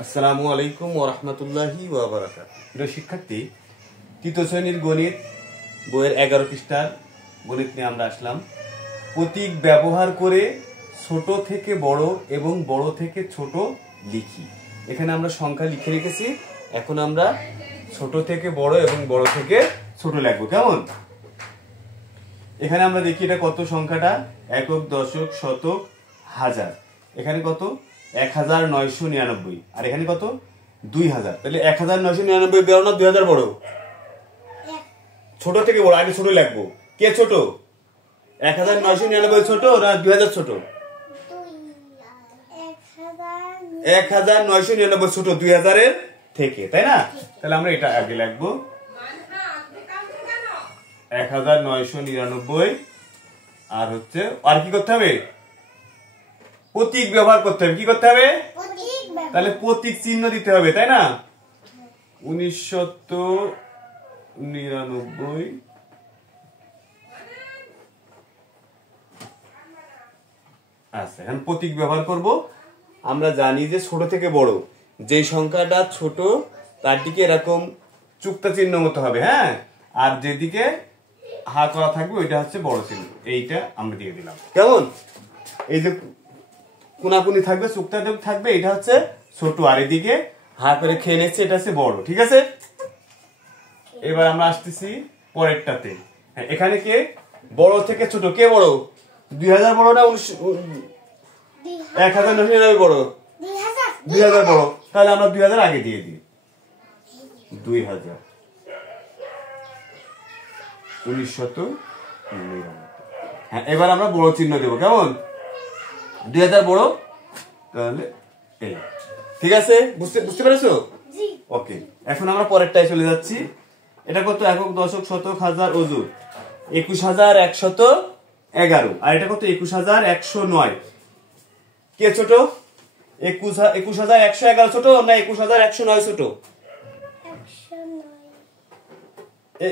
আসসালামু আলাইকুম ওয়া রাহমাতুল্লাহি ওয়া বারাকাতুহু। প্রিয় শিক্ষার্থী, তৃতীয় শ্রেণীর গণিত বইয়ের 11 পৃষ্ঠার গণিত নিয়ে আমরা আসলাম। প্রতীক ব্যবহার করে ছোট থেকে বড় এবং বড় থেকে ছোট লিখি। এখানে আমরা সংখ্যা লিখে রেখেছি, এখন আমরা ছোট থেকে বড় এবং বড় থেকে ছোট লিখবো। কেমন? এখানে আমরা দেখি এটা কত সংখ্যাটা, একক, দশক, শতক, হাজার। এখানে কত? 1999। আর এখানে কত? 2000। তাহলে 1999 বড় না 2000 বড়? ছোট থেকে বড়, আগে ছোট লিখবো। কে ছোট? 1999 ছোট না 2000 ছোট? 1999 ছোট 2000 এর থেকে, তাই না? তাহলে আমরা এটা আগে লিখবো 1999। আর হচ্ছে আর কি করতে হবে? প্রতীক ব্যবহার করতে হবে। কি করতে হবে? তাহলে প্রতীক চিহ্ন দিতে হবে, তাই না? 1999। আচ্ছা, এখন প্রতীক ব্যবহার করব। আমরা জানি যে ছোট থেকে বড় যে সংখ্যাটা ছোট তার দিকে এরকম চুক্তা চিহ্ন মতো হবে, হ্যাঁ। আর যেদিকে হা করা থাকবে ওইটা হচ্ছে বড় চিহ্ন। এইটা আমরা দিয়ে দিলাম। কেমন? এই যে কোনাকুনি থাকবে, চুক্তা থাকবে, এটা হচ্ছে ছোট, আর এদিকে হা করে খেয়ে নিচ্ছে, এটা হচ্ছে বড়। ঠিক আছে? এবার আমরা আসতেছি পরেরটাতে। এখানে কে বড় থেকে ছোট? কে বড়? 2000 বড় না 1999 বড়? 2000 বড়। তাহলে আমরা 2000 আগে দিয়ে দিই। 2000 1999। হ্যাঁ, এবার আমরা বড় চিহ্ন দেবো। কেমন? 2000 বড়, তাহলে এই। ঠিক আছে? বুঝতে পেরেছো? ওকে, এখন আমরা পরেরটায় চলে যাচ্ছি। এটা কত? একক, দশক, শতক, হাজার, অযুর। 21111। আর এটা কত? 21109। কে ছোট? 21111 ছোট না 21109 ছোট?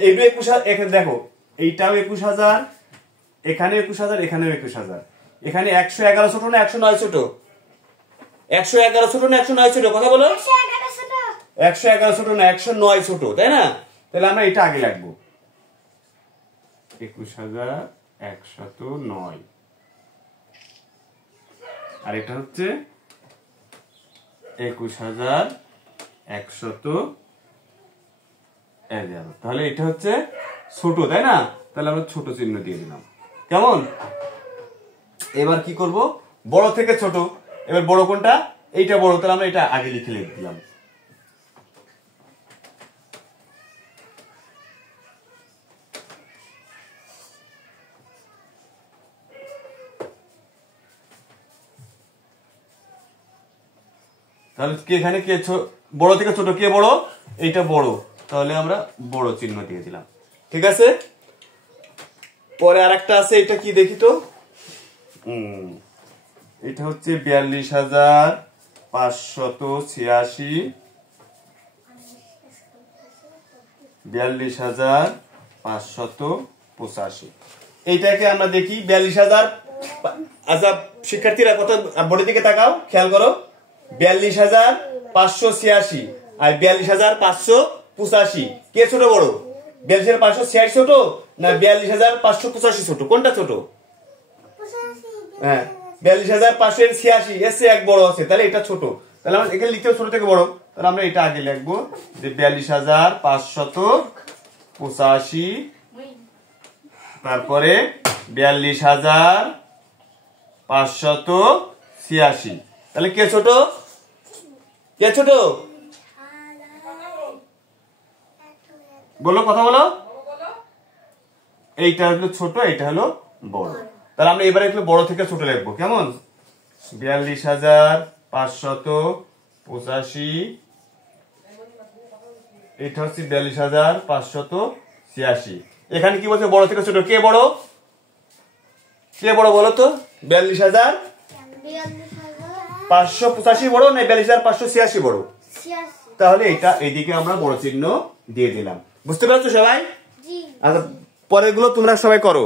এইটা 21000। এখানে দেখো, এইটাও 21000, এখানে 21000, এখানেও 21000। এখানে 111 ছোট না 109 ছোট? 111 ছোট না 109 ছোট? কথা বলো। 111 ছোট না 109 ছোট, তাই না? তাহলে আমরা এটা আগে লিখবো 21109। আর এটা হচ্ছে 21111। তাহলে এটা হচ্ছে ছোট, তাই না? তাহলে আমরা ছোট চিহ্ন দিয়ে দিলাম। কেমন? এবার কি করব? বড় থেকে ছোট। এবার বড় কোনটা? এইটা বড়, তাহলে আমরা এটা আগে লিখে দিলাম। তাহলে কে এখানে কে বড় থেকে ছোট? কে বড়? এইটা বড়, তাহলে আমরা বড় চিহ্ন দিয়ে দিলাম। ঠিক আছে? পরে আরেকটা আছে, এটা কি দেখি তো। এটা হচ্ছে 42586। 42585। এইটাকে আমরা দেখি 42000। আচ্ছা শিক্ষার্থীরা কত? বোর্ডের দিকে তাকাও, খেয়াল করো। 42586 আর 42585। কে ছোট বড়? 42586 ছোট না 42585 ছোট? কোনটা ছোট? হ্যাঁ, 42586 এসে এক বড় আছে, তাহলে এটা ছোট। তাহলে আমরা এখানে লিখতে হবে ছোট থেকে বড়। তাহলে আমরা এটা আগে লিখবো যে 42585, তারপরে 42586। তাহলে কে ছোট? কে ছোট? বলো, কথা বলো। এইটা হলো ছোট, এইটা হলো বড়। তাহলে আমরা এবারে একটু বড় থেকে ছোট লিখবো। কেমন? 42585। এটা হচ্ছে 42586। এখানে কি বলছে? বড় থেকে ছোট। কে বড়? কে বড় বলো তো? 42585 বড় না 42586 বড়? তাহলে এটা এইদিকে আমরা বড় চিহ্ন দিয়ে দিলাম। বুঝতে পারছো সবাই? আচ্ছা, পরের গুলো তোমরা সবাই করো।